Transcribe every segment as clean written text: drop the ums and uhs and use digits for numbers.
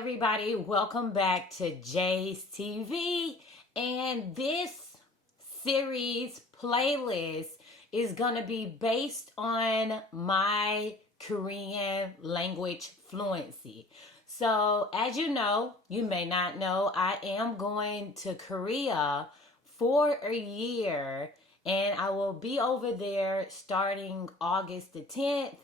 everybody, welcome back to Jay's TV. And this series playlist is going to be based on my Korean language fluency. So, as you know, you may not know, I am going to Korea for a year, and I will be over there starting August the 10th,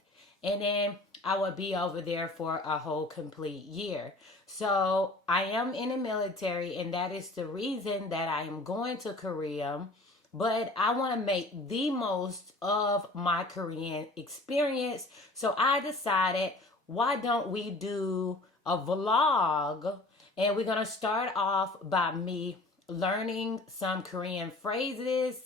and then I will be over there for a whole complete year. So I am in the military, and that is the reason that I am going to Korea. But I want to make the most of my Korean experience. So I decided, why don't we do a vlog? And we're going to start off by me learning some Korean phrases,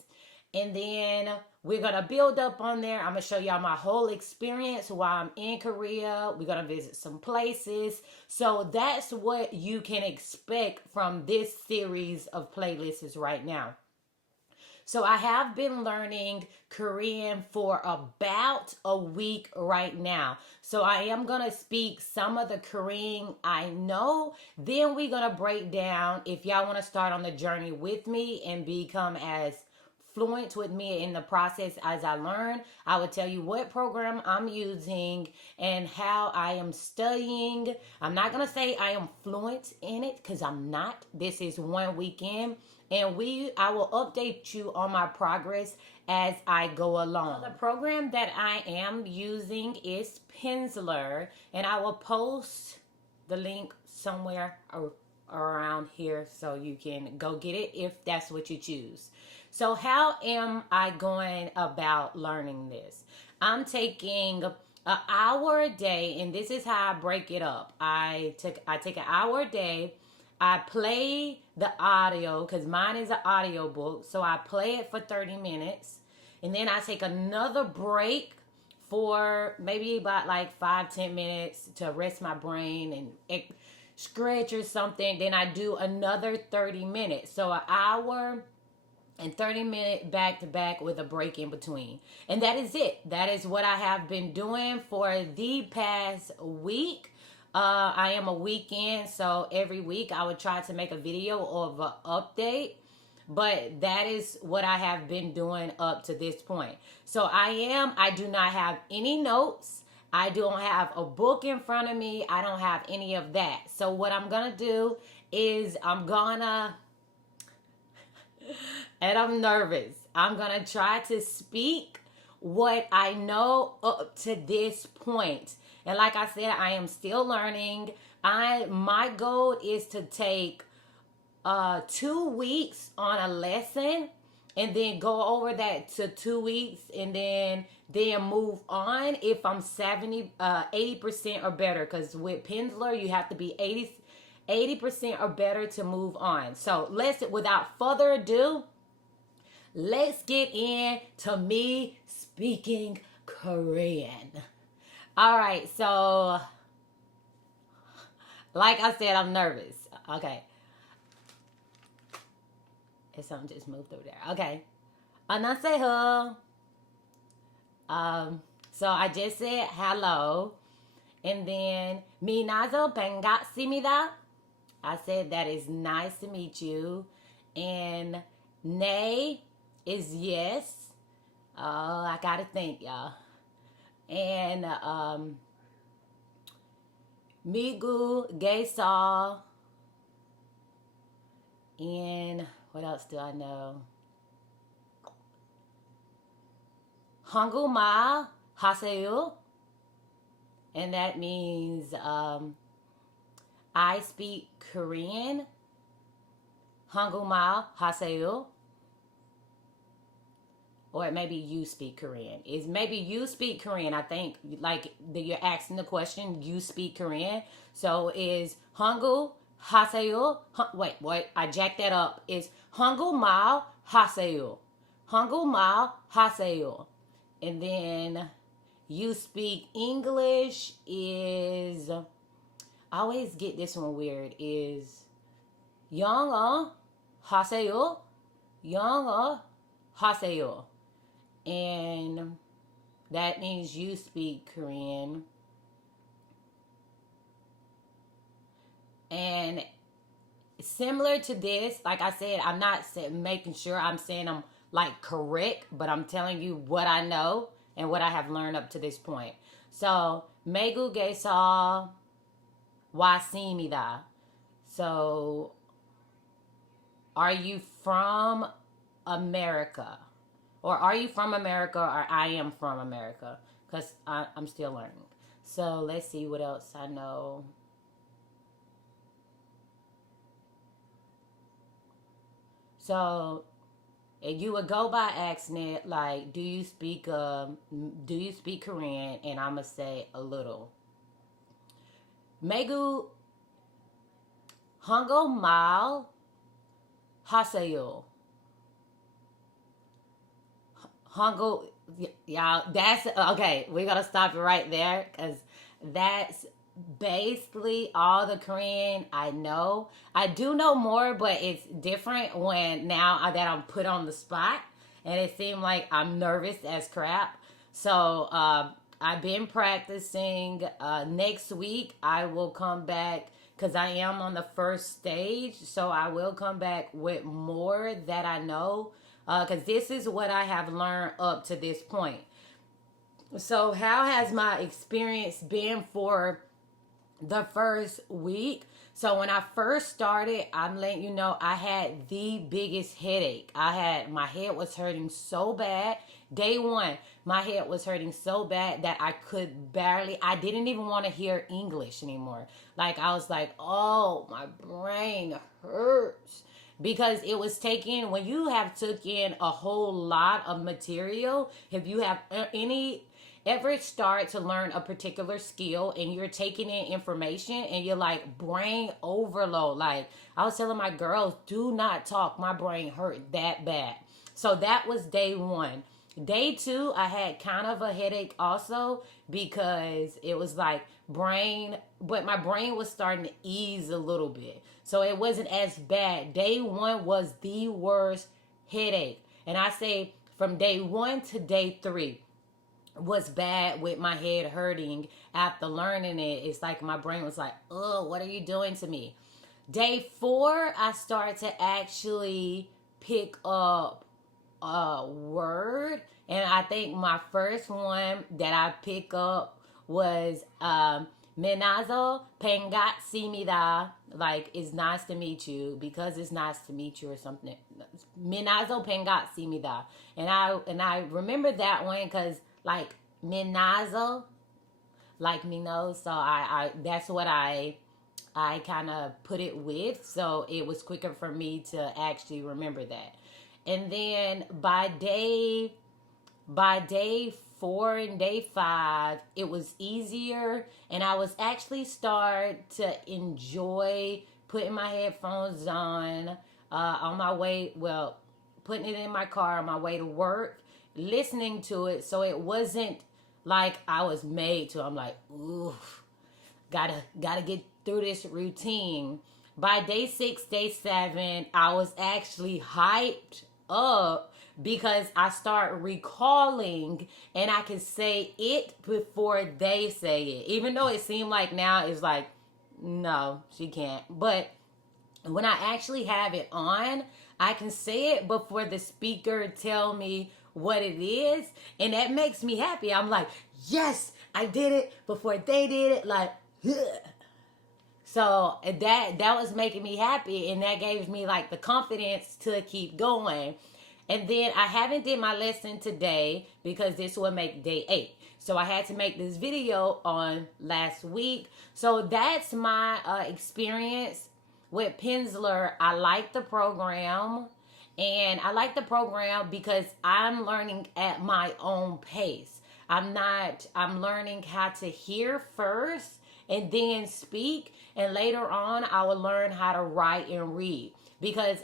and then we're going to build up on there. I'm going to show y'all my whole experience while I'm in Korea. We're going to visit some places. So that's what you can expect from this series of playlists right now. So I have been learning Korean for about a week right now. So I am going to speak some of the Korean I know. Then we're going to break down, if y'all want to start on the journey with me and become as fluent with me in the process as I learn. I will tell you what program I'm using and how I am studying. I'm not going to say I am fluent in it because I'm not. This is one weekend, and I will update you on my progress as I go along. The program that I am using is Pimsleur, and I will post the link somewhere around here so you can go get it if that's what you choose. So how am I going about learning this? I'm taking an hour a day, and this is how I break it up. I take an hour a day. I play the audio because mine is an audio book, so I play it for 30 minutes, and then I take another break for maybe about like 5-10 minutes to rest my brain and stretch or something. Then I do another 30 minutes, so an hour and 30 minutes back to back with a break in between. And that is it. That is what I have been doing for the past week. I am a weekend, so every week I would try to make a video of an update. But that is what I have been doing up to this point. So I do not have any notes. I don't have a book in front of me. I don't have any of that. So what I'm going to do is and I'm nervous. I'm going to try to speak what I know up to this point. And like I said, I am still learning. My goal is to take 2 weeks on a lesson and then go over that to 2 weeks and then move on if I'm 80% or better. Because with Pimsleur, you have to be 80% or better to move on. So without further ado, let's get into me speaking Korean. All right, so like I said, I'm nervous. Okay. If something just moved over there. Okay. 안녕하세요. So I just said hello. And then 미나서 반갑습니다. I said that is nice to meet you. And 네 is yes. Oh, I gotta think, y'all. And 미국에서, and what else do I know? 한국말 하세요. And that means I speak Korean. 한국말 하세요. Or maybe you speak Korean. Maybe you speak Korean. I think like you're asking the question, you speak Korean. So is 한국 하세요? Wait, I jacked that up. Is 한국말 하세요. 한국말 하세요. And then you speak English is, I always get this one weird, is 영어 하세요. 영어 하세요. And that means you speak Korean. And similar to this, like I said, I'm not making sure I'm saying I'm like correct, but I'm telling you what I know and what I have learned up to this point. So, Megu Gesa Wasimida. So, are you from America? Or are you from America, or I am from America? Because I'm still learning. So, let's see what else I know. So, you would go by accident, like, do you speak Korean? And I'ma say a little. Megu Hango Mal Haseyo. Hango, y'all, that's okay. We're gonna stop it right there because that's basically all the Korean I know. I do know more, but it's different when now that I'm put on the spot and it seemed like I'm nervous as crap. So I've been practicing. Next week I will come back because I am on the first stage. So I will come back with more that I know because this is what I have learned up to this point. So, how has my experience been for the first week? So, when I first started, I'm letting you know I had the biggest headache. My head was hurting so bad. Day one, my head was hurting so bad that I didn't even want to hear English anymore. Like, I was like, oh, my brain hurts because it was taking when you have took in a whole lot of material. If you have any ever start to learn a particular skill and you're taking in information and you're like brain overload, like I was telling my girls, do not talk, my brain hurt that bad. So that was day one. Day two, I had kind of a headache also because it was like brain, but my brain was starting to ease a little bit. So it wasn't as bad. Day one was the worst headache. And I say from day one to day three was bad with my head hurting after learning it. It's like my brain was like, oh, what are you doing to me? Day four, I started to actually pick up a word. And I think my first one that I pick up was Menazo Pengat Simida. Like, it's nice to meet you because it's nice to meet you or something. Menazo Pengat Simida. And I remember that one because like Menazo, like me know. So I that's what I kind of put it with. So it was quicker for me to actually remember that. And then by day 4 and day 5, it was easier, and I was actually start to enjoy putting my headphones on my way. Well, putting it in my car on my way to work, listening to it. So it wasn't like I was made to. I'm like, ooh, gotta get through this routine. By day 6, day 7, I was actually hyped up because I start recalling and I can say it before they say it. Even though it seemed like now it's like, no, she can't. But when I actually have it on, I can say it before the speaker tell me what it is, and that makes me happy. I'm like, yes, I did it before they did it. Like, ugh. So that was making me happy, and that gave me like the confidence to keep going. And then I haven't did my lesson today because this will make day 8. So I had to make this video on last week. So that's my experience with Pimsleur. I like the program. And I like the program because I'm learning at my own pace. I'm learning how to hear first and then speak. And later on, I will learn how to write and read. Because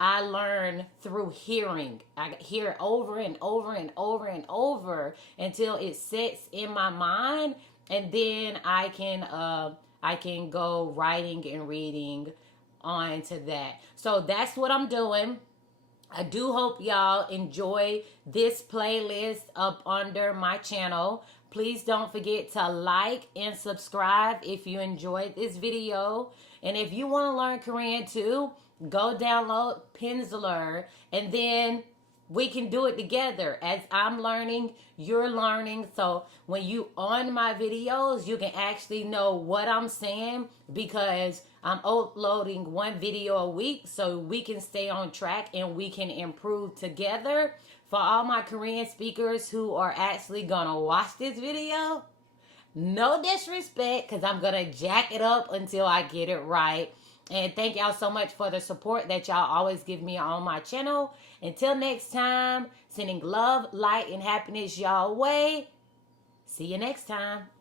I learn through hearing. I hear it over and over and over and over until it sits in my mind. And then I can go writing and reading on to that. So that's what I'm doing. I do hope y'all enjoy this playlist up under my channel. Please don't forget to like and subscribe if you enjoyed this video. And if you want to learn Korean too, go download Pimsleur, and then we can do it together. As I'm learning, you're learning. So when you on my videos, you can actually know what I'm saying, because I'm uploading one video a week, so we can stay on track and we can improve together. For all my Korean speakers who are actually gonna watch this video, no disrespect, because I'm gonna jack it up until I get it right. And thank y'all so much for the support that y'all always give me on my channel. Until next time, sending love, light, and happiness y'all way. See you next time.